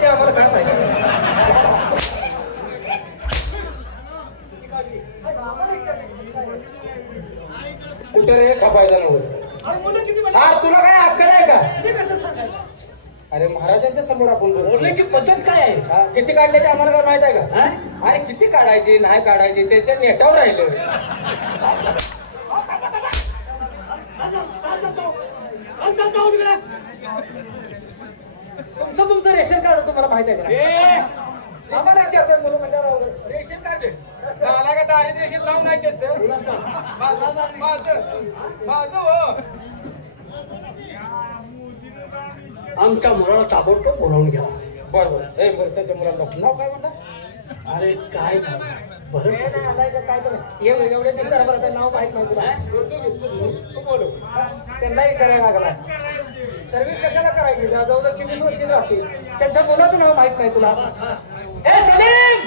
ते आम्हाला काय माहिती. कुठे रे खपायला नव्हतं. तुला काय अक्कल आहे का? कसं सांगायचं? अरे महाराजांच्या समोर आपण बोलण्याची पद्धत काय आहे? किती काढले ते आम्हाला काय माहित आहे का? अरे किती काढायची नाही काढायची त्याच्या नेटावर राहिलं. तुमचं रेशन कार्ड तुम्हाला माहित आहे का? आम्हाला विचारतोय मुलं म्हणल्यावर रेशन कार्ड मला का दारिद्र्य रेशन नाव नाही त्याचं. माझं हो. आमच्या मुलाला ताबडतोब बोलावून घ्या. बरोबर. बरं त्याच्या मुलाला नाव काय म्हणता? अरे काय बरं नाही आलाय का काय तर एवढे दिवस बरं नाव माहित नाही तुला. तू बोलू त्यांना विचारायला लागला. सर्व्हिस कशाला करायची? जवळजवळ 24 वर्ष राहतील. त्यांच्या मुलाचं नाव माहित नाही तुला. ए सलीम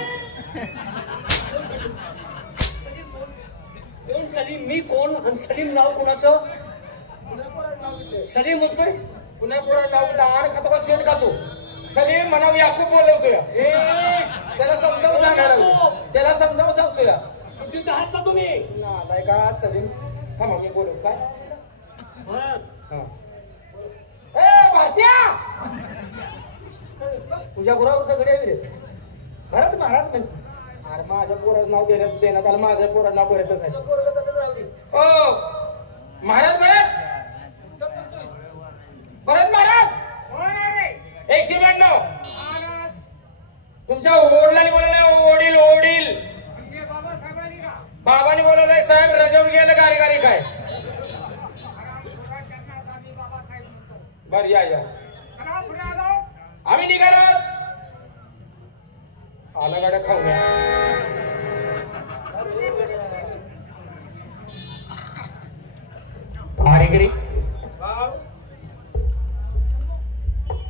कोण सलीम? मी कोण आणि सलीम नाव कोणाचं? सलीम होतोय पुन्हा पुढे जाऊन लहान खातो का शेण खातो? सलीम म्हणावं याकूब बोलवतोय. त्याला समजावून सांगायला त्याला समजावून सांगतोय. सुट्टीत आहात का तुम्ही? नाही का सलीम थांबा मी बोलू काय. भारतीया तुझ्या बरोबर सगळे भरत महाराज म्हणते. अरे माझ्या पोराचं नाव देण्यात आलं. माझ्या पोराचं नाव भरतच आहे. हो महाराज भरत महाराज 192 तुमच्या ओढलाने बोलवलंय. ओढील ओढील बाबांनी बोलवलंय. साहेब रजवून गेलं गारी गारी काय. बर या आम्ही निघालोच. आला गाड्या खाऊन भारेगिरी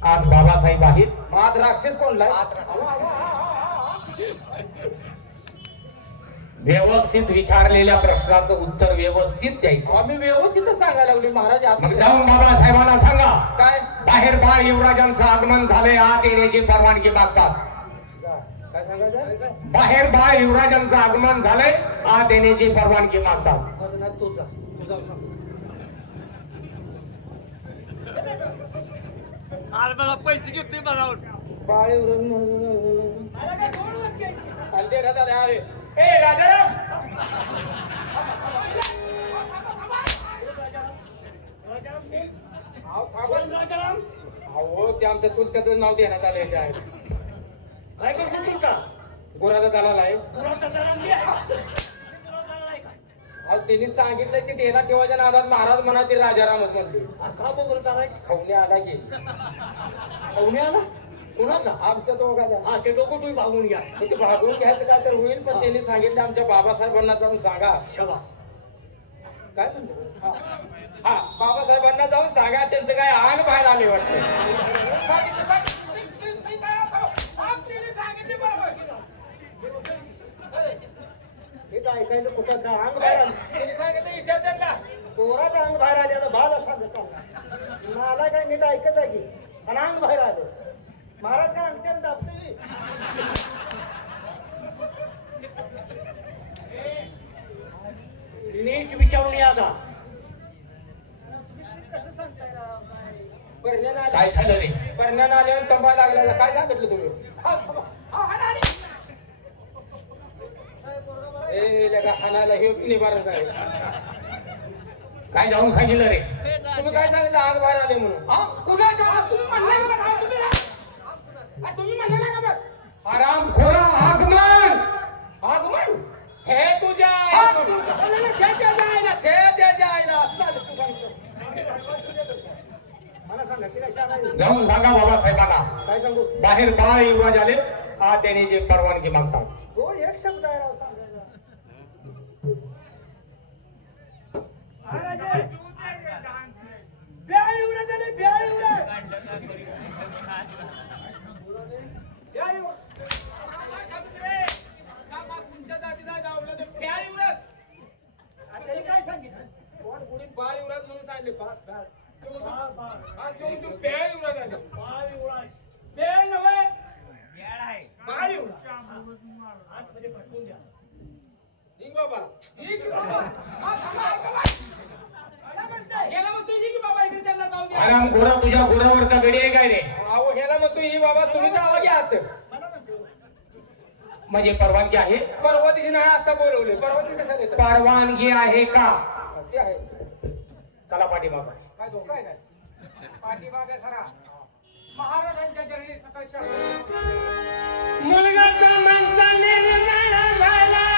आज बाबासाहेब आहेत. मात राक्षस कोणला? व्यवस्थित विचारलेल्या प्रश्नाचं उत्तर व्यवस्थित द्यायचं. आम्ही व्यवस्थितच सांगायला लागलो महाराज. मग जाऊन बाबासाहेबांना सांगा काय बाहेर बाळ युवराजांचं आगमन झालंय, आत येण्याची परवानगी मागतात. काय सांगायचं? बाहेर बाळ युवराजांचं आगमन झालंय, आत येण्याची परवानगी मागतात. माझं नाव तुझा तुझा सांग. अरे मला पैसे घेतोय बनावून बाळे अरे ए राजाराम अहो ते आमच्या चुलत्याचं नाव देण्यात आलं आहे. काय करतो तुमचा? गुराचा दलाल आहे. त्यांनी सांगितलं की देण्यात ठेवायच्या नादात महाराज म्हणा ते राजारामच म्हणले. का बोलत आलाय? खवणे आला की खवणे आला कुणाचा? आमच्या दोघाचा. हा ते डोकं तुम्ही भागून घ्या. ते भागून घ्यायचं काय तर होईल. पण त्यांनी सांगितलं आमच्या बाबासाहेबांना जाऊन सांगा. शबास. काय म्हणतो? हा बाबासाहेबांना जाऊन सांगा त्यांचं काय अंग बाहेर आले वाटतं. ऐकायचं कुठं का अंग बाहेर आलं? पोराचं अंग बाहेर आले आता भाला सांगत चालला. मला काय नीट ऐकच आहे की आणि अंग बाहेर आलं. महाराज काय अंगठ्यात दाबते. नीट विचारून या जा. कसं सांगताय काय झालं रे? परण्यानं आल्यावर तंबा लागला. काय सांगितलं तुम्ही? हाणाला हे निवारण आहे. काय जाऊन सांगितलं रे? तुम्ही काय सांगितलं आग बाहेर आले म्हणून? तुम्ही म्हणला का बघ आराम खोरा आगमन. आगमन हे तुझ्या मला सांगा की कशा जाऊन सांगा बाबासाहेबांना काय सांगू? बाहेर बाळ युवराज आले, आत येण्याची परवानगी मागतात. तो एक शब्द आहे राव सांगायला. त्याने काय सांगितलं? कोण कुणी बाळ युवराज म्हणून सांगले. बाळ युवराज. बेल नव्हे ये की बाबा गेला मग तुझी की बाबा इकडे त्यांना जाऊ दे. आराम गोरा तुझ्या गोरावरचा गडी आहे काय रे? अहो गेला मग तू ही बाबा तुम्ही जावा की आत. म्हणजे परवानगी आहे? परवा दिवशी नाही आता बोलवले. परवा दिवशी कसं देतात? परवानगी आहे का? ते आहे. चला पाठीमागं. काय धोका आहे काय? पाठीमागे सरा. महाराजांच्या चरणी सकल शास्त्र. मुलगा तो म्हणताने झाला.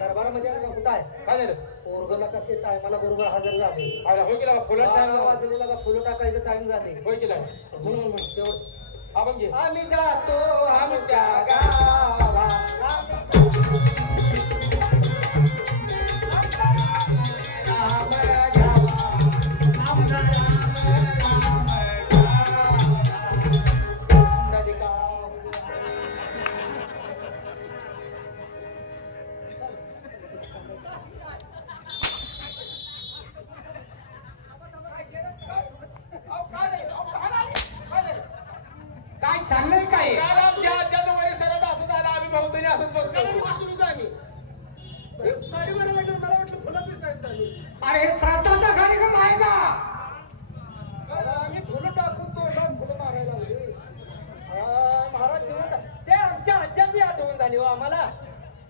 दरबारामध्ये आला का कुठं आहे? काय झालं? पोरगला का ते टायमाला बरोबर हजर झाले. अरे होय गेला फुलं बारा वाजलेला का फुलं टाकायचं टाइम झाले. होय गेला. म्हणून शेवट आपण घे. आम्ही जातो आमच्या गावा. राम घ्यावा, आमचा राम काय चाललंय काय? काल आमच्या आज्याचं वय सरत असं झालं. आम्ही भाऊतरी असंच बसतो. साडीवर वाटलं, मला वाटलं फुलाचीच टाइम झाली. अरे हे श्राद्धाचा कार्यक्रम आहे का? आम्ही फुलं टाकून तोंडात फुलं मारायला लागले. महाराज जिवंत आहे. ते आमच्या आज्याची आठवण झाली हो आम्हाला.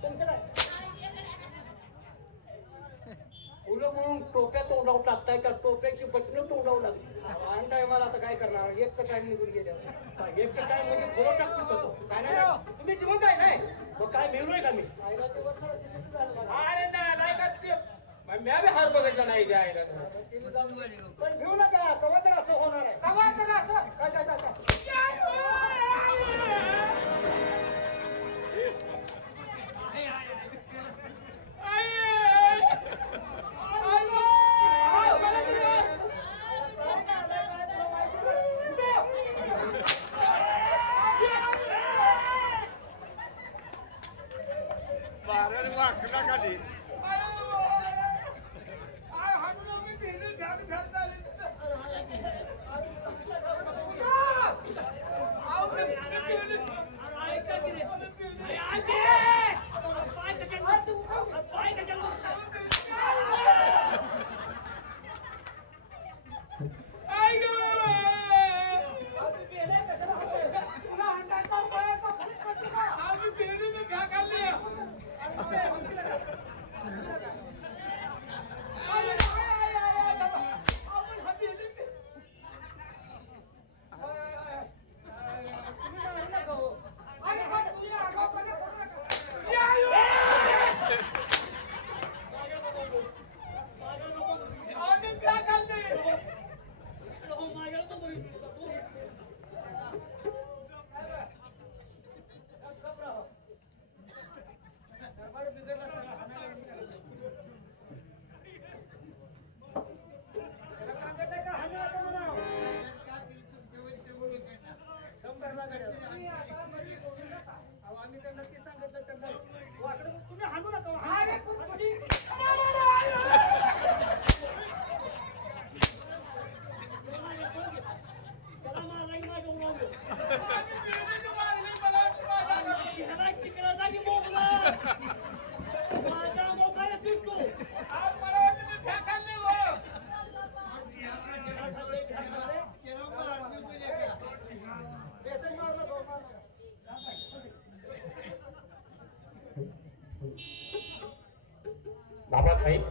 तुमचं काय फुलं म्हणून टोप्या तोंडावर टाकताय का? टोप्याची बटणं तोंडावर लागली. आणि टायमाला आता काय करणार? एकचं टाइम निघून गेल्यावर. एकचं टाइम म्हणजे फुलं टाकतो काय नाही. तुम्ही जिवंत आहे नाही मग काय मिळलोय का मी? अरे नाही का ते मी बी हार बघितला नाही जे आहे पण भिऊ नका. कवा तर असं होणार आहे. कवा तर असं काय काय काय काय महाराज वाकडा खाली आम्ही त्यांना ते सांगितलं त्यांना वाकडं तुम्ही हाणू नका. बाबासाहेब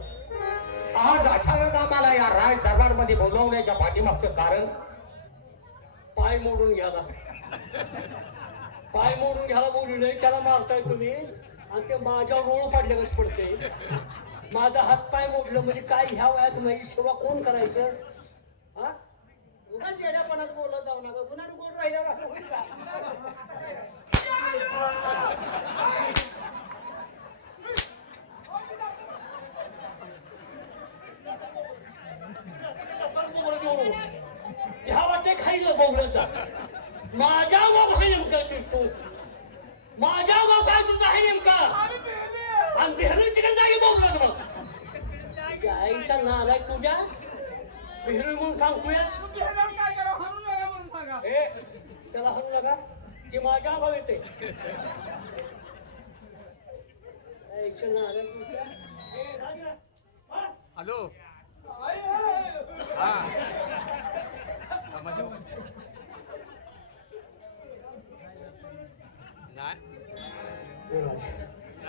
आज अचानक आम्हाला या राज दरबार मध्ये बोलवण्याच्या पाठीमागचं कारण पाय मोडून घ्याला बोलू त्याला मारताय तुम्ही आणि ते माझ्या रोळ पाडल्यागत पडते. माझा हात पाय मोडलं म्हणजे काय ह्या वयात माझी सेवा कोण करायचं? हा उगाच येड्यापणात बोलत जाऊ नका. गुन्हा गोड राहिल्यावर असं होईल का? ह्या वाटे खाईलं बोगड्याचा माझ्या गाव काय नेमका दिसतो. माझ्या गाव काय तुझा आहे नेमका आणि बिहरू तिकडे जागी बोगला मग आईचा नालाय तुझ्या बिहरू म्हणून सांगतोयस. ए त्याला हरू नका ती माझ्या गाव येते. आईचा नालाय तुझ्या. हॅलो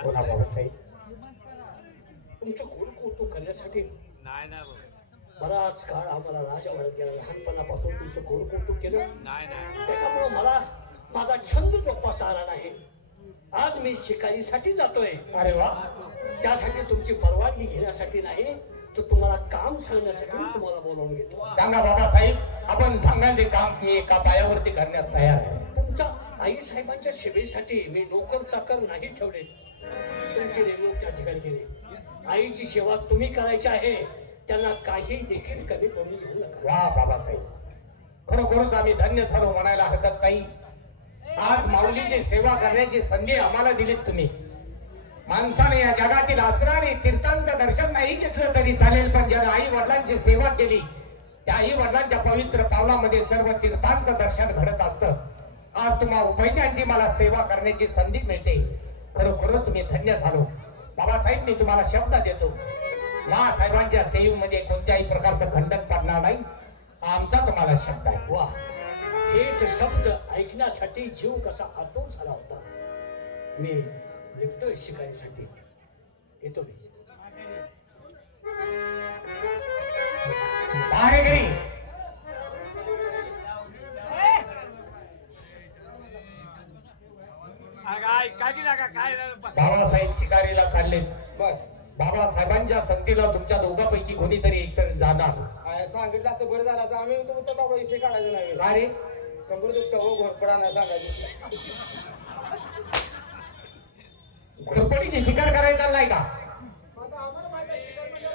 बोला बाबासाहेब. तुमचं गोड कौतुक करण्यासाठी नाही बराच काळ आम्हाला राजा वाढत गेला. लहानपणापासून तुमचं गोड कौतुक केलं नाही त्याच्यामुळं मला माझा छंद जोपासता आला नाही. आज मी शिकारीसाठी जातोय. अरे वा. त्यासाठी तुमची परवानगी घेण्यासाठी नाही तर तुम्हाला काम सांगण्यासाठी मी तुम्हाला बोलावून घेतलं. सांगा बाबासाहेब. आपण सांगाल ते काम मी एका पायावरती करण्यास तयार आहे. तुमच्या आई साहेबांच्या सेवेसाठी मी नोकर चाकर नाही ठेवले. तुमची नेमणूक त्या ठिकाणी केली. आईची सेवा तुम्ही करायची आहे. त्यांना काही देखील कमी करून घेऊ नका. वा बाबासाहेब. खरोखरच आम्ही धन्य झालो म्हणायला हरकत नाही. आज माऊलीची सेवा करण्याची संधी आम्हाला दिलीत तुम्ही. माणसाने या जगातील असणारे तीर्थांचं दर्शन नाही घेतलं तरी चालेल पण ज्याने आई वडिलांची सेवा केली त्या आई वडिलांच्या पवित्र पावलामध्ये सर्व तीर्थांचं दर्शन घडत असतं. आज तुम्हा उभयतांची मला सेवा करण्याची संधी मिळते. खरोखरच मी धन्य झालो. बाबासाहेब मी तुम्हाला शब्द देतो साहेबांच्या सेवेमध्ये कोणत्याही प्रकारचं खंडन पडणार नाही. आमचा तुम्हाला शब्द आहे. वा हे शब्द ऐकण्यासाठी जीव कसा आतूर झाला होता. मी निघतोय शिकारीसाठी. येतो मी. बाहेर काय बाबासाहेब शिकारीला चाललेत. बर बाबासाहेबांच्या संगतीला तुमच्या दोघांपैकी कोणीतरी एकतर जाणार. सांगितलं असतं बरं झालं. आम्ही तुमचा बाबा विषय काढायचा नाही. अरे कंबर दुखतं हो घोरपडा नाही सांगायचं. घोरपडीची शिकार करायला चाललाय का? आता आम्हाला माहिती आहे शिकार म्हणजे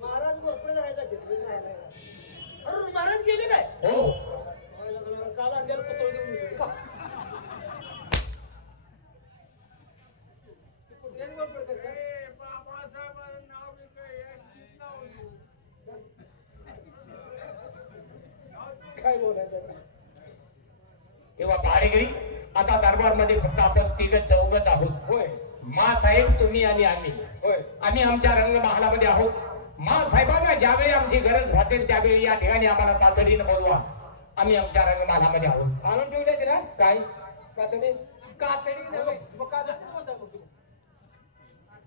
महाराज घोरपडे धरायचा अरे महाराज गेले काय? हो. काल आणलेलं पुतळ घेऊन येतो का? काय बोलायचं तेव्हा बाहेर आता दरबार मध्ये फक्त आपण तिघच चौघच आहोत. होय साहेब तुम्ही आणि आम्ही. होय आम्ही आमच्या रंगमहालामध्ये आहोत. साहेबांना ज्यावेळी आमची गरज भासेल त्यावेळी या ठिकाणी आम्हाला तातडीनं बोलवा. आम्ही आमच्या रंगमहालामध्ये आहोत. आणून ठेवले तिला काय कातडी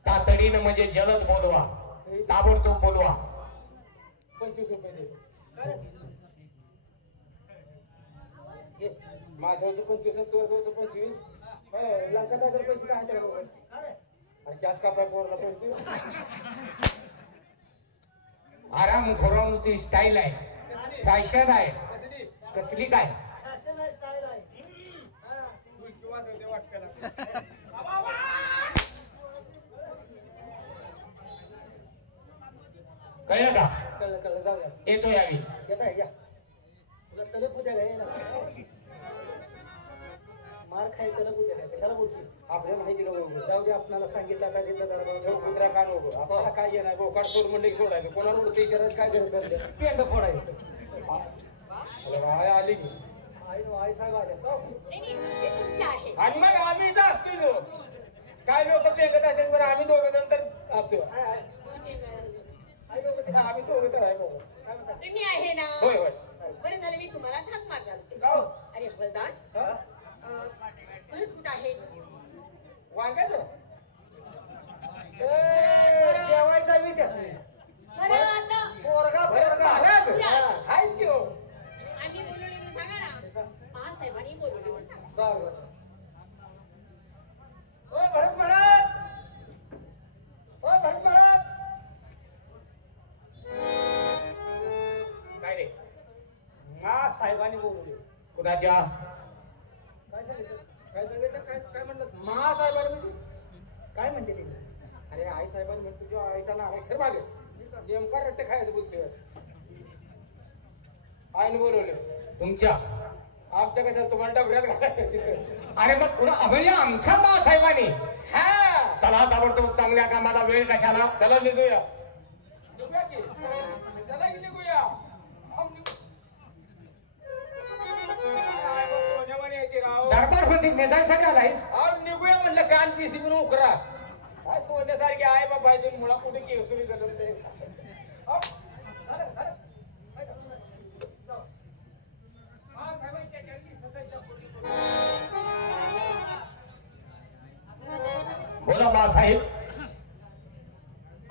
तातडीनं म्हणजे जलद बोलवा. ताबडतोब बोलवा. 25 रुपये दे. माझं होतं 25 तुझं होतं 25. लंका टाकर पैसे काय त्याला आणि गॅस कापाय पोरला 25. आराम खोरावणुकी स्टाईल आहे. फॅशन आहे. कसली काय फॅशन आहे, स्टाईल आहे. कळलं का? कळलं कळलं जाऊ द्या. येतो यावी. येत आहे या. तुला तलप उद्या काय मार खाय तलप उद्या काय कशाला बोलतो? आपल्याला माहिती नव्हतं. जाऊ दे आपल्याला सांगितलं आता तिथं चौक कुत्रा कान उभं. आपल्याला काय घेणार बोकाड सोड म्हणलं की सोडायचं. कोणाला उडते विचारायचं काय गरज चाललं. पेंड फोडायचं. आली की आई साहेब आले हो. आणि मग आम्ही इथं असतो. काय लोक पेंगत असतात बरं आम्ही दोघं जण तर असतो. आई लोक ते आम्ही दोघं तर आहे बाबा. काय म्हणतात? तुम्ही आहे ना होय होय बरं झालं मी तुम्हाला हाक मारणार होते. का हो? अरे हवलदार हा? भरत कुठं आहे? वांग्याचं ए, जेवायचा मी त्यास भरत बर. ओ भरत महाराज, ओ भरत महाराज. काय रे हा साहेबांनी बोलवले. कुणाच्या काय सांगितलं? काय सांगितलं? काय म्हणलं? महासाहेबांनी म्हणजे काय म्हणते ते? अरे आई साहेबांनी म्हणजे तुझ्या आईचा नाव सर मागे नेमका रट्टे खायचं बोलतोय. आईने बोलवलं. तुमच्या आमच्या कशाला तुम्हाला डबऱ्यात घालायचं तिथं. अरे मग पुन्हा म्हणजे आमच्या साहेबांनी हा चला ताबडतोब चांगल्या कामाला वेळ कशाला. चला निघूया. निघूया की. चला की निघूया. काय बा सोन्यावानी आहे ती राव. दरबार मध्ये नेजायसाठी आलायस. अहो निघूया म्हणलं कान पिसी म्हणून उकरा. काय सोन्यासारखी आहे बाबा इथून मुळा कुठे केसुरी झालं ते. अहो, झालं, झालं. बोला बाळासाहेब,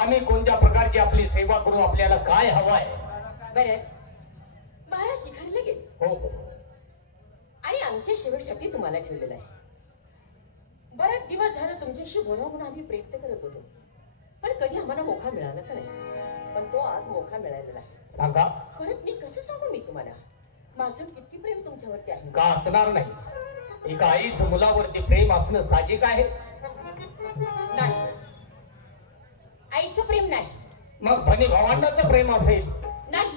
आम्ही कोणत्या प्रकारची आपली सेवा करू, आपल्याला काय हवंय? बरं महाराज शिखरला गेले हो हो. आणि आमच्या शेवटसाठी तुम्हाला ठेवलेलं आहे. बरेच दिवस झालं तुमच्याशी बोलावं म्हणून आम्ही प्रयत्न करत होतो, पण कधी आम्हाला मोका मिळालाच नाही. पण तो आज मोका मिळालेला आहे. सांगा. परत मी कसं सांगू मी तुम्हाला माझं किती प्रेम तुमच्यावरती आहे. का असणार नाही? एका आईच मुलावरती प्रेम असणं साहजिक आहे. नाही, आईचं प्रेम नाही. मग भनी भावंडाचं प्रेम असेल. नाही,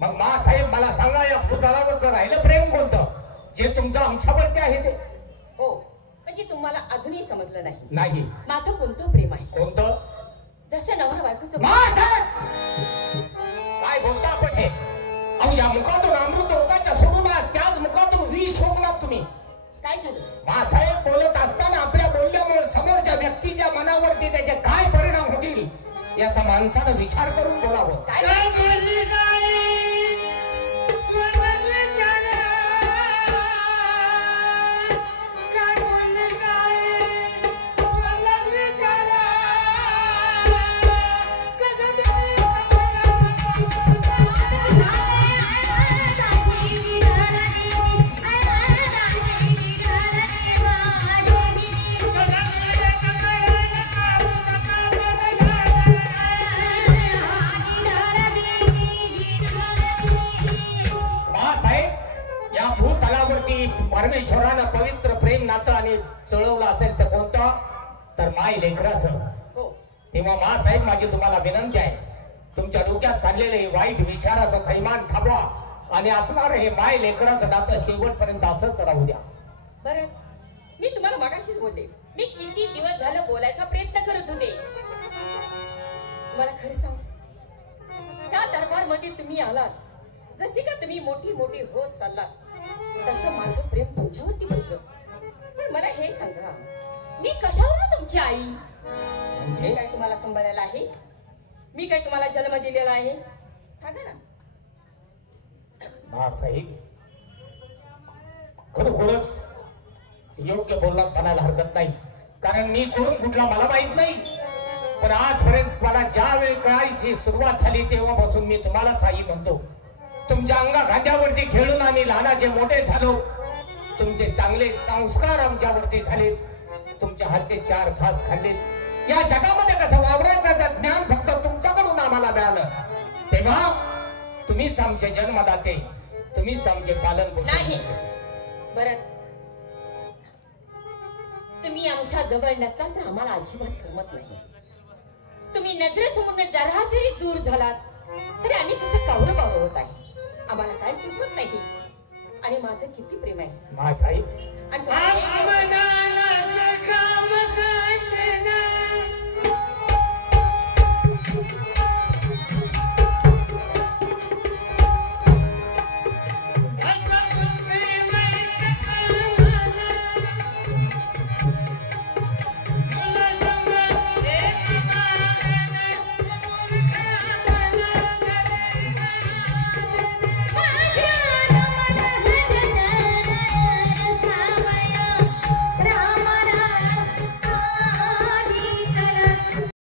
मग मासाहेब मला सांगा, या भूतलावरचं राहिलं प्रेम कोणतं, जे तुमचं आमच्यावरती आहे ते? हो म्हणजे तुम्हाला अजूनही समजलं नाही. नाही. माझं कोणतं प्रेम आहे? कोणतं? जसं नवरा बायकोचं. मासाहेब काय बोलता आपण हे? अहो या मुखातून अमृत ओकाच्या सोडून आज त्याच मुखातून विष ओकलात तुम्ही. काय झालं? मासाहेब बोलत असताना आपल्या बोलण्यामुळे समोरच्या व्यक्तीच्या मनावरती त्याचे काय परिणाम होतील याचा माणसानं विचार करून बोलावं. काय परमेश्वरानं पवित्र प्रेम नातं आणि चळवलं असेल तर कोणतं? तर माय लेकराचं. हो तेव्हा मासाहेब माझी तुम्हाला विनंती आहे, तुमच्या डोक्यात चाललेलं हे वाईट विचाराचं थैमान थांबवा आणि असणार हे माय लेकराचं नातं शेवटपर्यंत असंच राहू द्या. बरं मी तुम्हाला मगाशीच बोलले, मी किती दिवस झालं बोलायचा प्रयत्न करत होते. मला खरं सांग, त्या दरबार मध्ये तुम्ही आलात, जशी का तुम्ही मोठी मोठी होत चाललात तसं माझं प्रेम तुमच्यावरती बसलं. पण मला हे सांगा, मी कशावर तुमची आई? म्हणजे काय तुम्हाला सांभाळायला आहे? मी काय तुम्हाला जन्म दिलेला आहे? सांगा ना. मासाहेब खरोखरच योग्य बोललात म्हणायला हरकत नाही, कारण मी कोण कुठला मला माहित नाही. पण आजपर्यंत मला ज्या वेळी कळायची सुरुवात झाली तेव्हापासून मी तुम्हालाच आई म्हणतो. तुमच्या अंगा खांद्यावरती खेळून आम्ही लहानाचे मोठे झालो. तुमचे चांगले संस्कार आमच्यावरती झाले, तुमच्या हातचे 4 घास खाल्लेत. या जगामध्ये कसं वावरायचं ज्ञान फक्त तुमच्याकडून आम्हाला मिळालं. तेव्हा तुम्हीच आमचे जन्मदाते, तुम्हीच आमचे पालन पोषण. नाही बरं, तुम्ही आमच्या जवळ नसता तर आम्हाला अजिबात करमत नाही. तुम्ही नजरेसमोर जरा जरी दूर झालात तरी आम्ही कसं कावरं कावरं होत आहे, आम्हाला काय सुचत नाही. आणि माझं किती प्रेम आहे मासाहेब. आणि